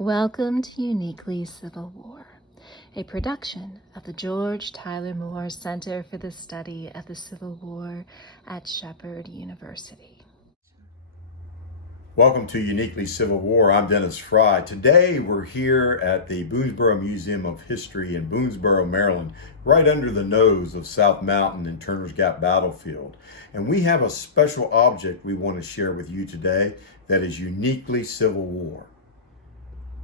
Welcome to Uniquely Civil War, a production of the George Tyler Moore Center for the Study of the Civil War at Shepherd University. Welcome to Uniquely Civil War. I'm Dennis Frye. Today we're here at the Boonsboro Museum of History in Boonsboro, Maryland, right under the nose of South Mountain and Turner's Gap Battlefield. And we have a special object we want to share with you today that is uniquely Civil War.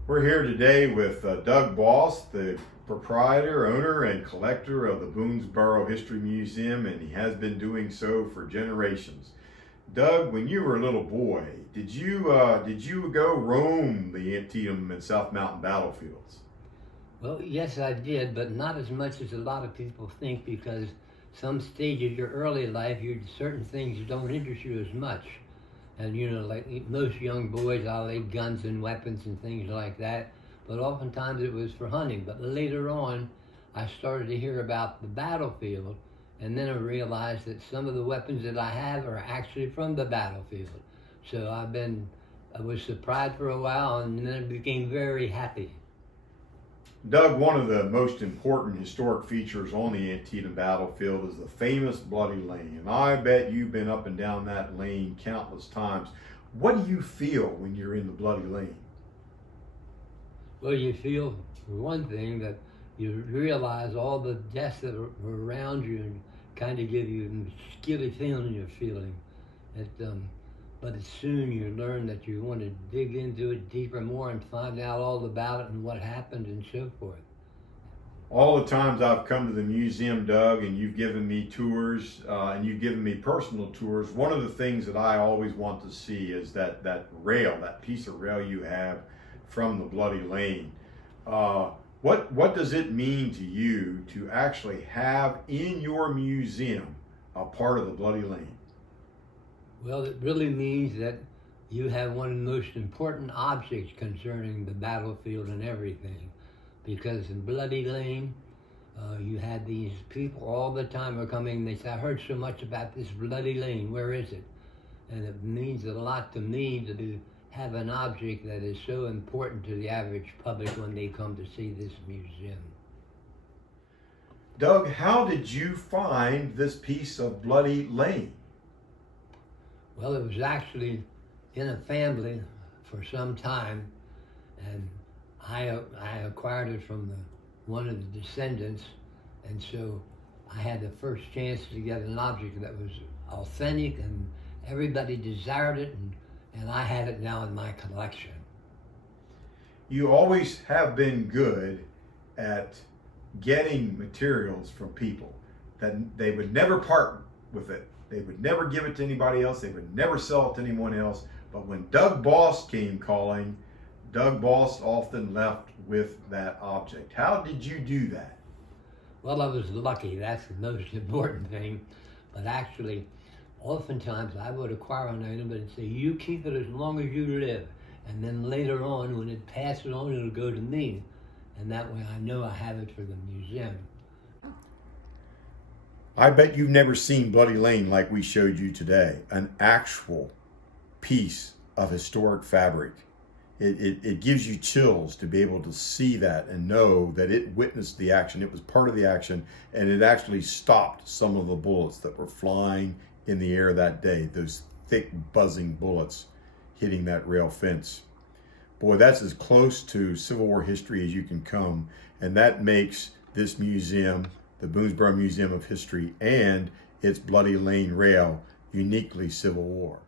We're here today with Doug Bast, the proprietor, owner, and collector of the Boonsboro History Museum, and he has been doing so for generations. Doug, when you were a little boy, did you go roam the Antietam and South Mountain battlefields? Well, yes, I did, but not as much as a lot of people think, because some stage of your early life, certain things don't interest you as much. And like most young boys, I like guns and weapons and things like that. But oftentimes it was for hunting. But later on, I started to hear about the battlefield, and then I realized that some of the weapons that I have are actually from the battlefield. So I was surprised for a while, and then I became very happy. Doug, one of the most important historic features on the Antietam battlefield is the famous Bloody Lane. And I bet you've been up and down that lane countless times. What do you feel when you're in the Bloody Lane? Well, you feel, for one thing, that you realize all the deaths that were around you and kind of give you a skilly feeling you're feeling. But soon you learn that you want to dig into it deeper more and find out all about it and what happened and so forth. All the times I've come to the museum, Doug, and you've given me tours, and you've given me personal tours, one of the things that I always want to see is that rail, that piece of rail you have from the Bloody Lane. What does it mean to you to actually have in your museum a part of the Bloody Lane? Well, it really means that you have one of the most important objects concerning the battlefield and everything. Because in Bloody Lane, you had these people all the time are coming, they say, I heard so much about this Bloody Lane, where is it? And it means a lot to me to have an object that is so important to the average public when they come to see this museum. Doug, how did you find this piece of Bloody Lane? Well, it was actually in a family for some time, and I acquired it from one of the descendants, and so I had the first chance to get an object that was authentic, and everybody desired it, and I had it now in my collection. You always have been good at getting materials from people that they would never part with it. They would never give it to anybody else. They would never sell it to anyone else. But when Doug Bast came calling, Doug Bast often left with that object. How did you do that? Well, I was lucky. That's the most important thing. But actually, oftentimes I would acquire an item and say, you keep it as long as you live. And then later on, when it passes on, it'll go to me. And that way I know I have it for the museum. I bet you've never seen Bloody Lane like we showed you today, an actual piece of historic fabric. It gives you chills to be able to see that and know that it witnessed the action. It was part of the action, and it actually stopped some of the bullets that were flying in the air that day, those thick buzzing bullets hitting that rail fence. Boy, that's as close to Civil War history as you can come, and that makes this museum, the Boonsboro Museum of History, and its Bloody Lane rail uniquely Civil War.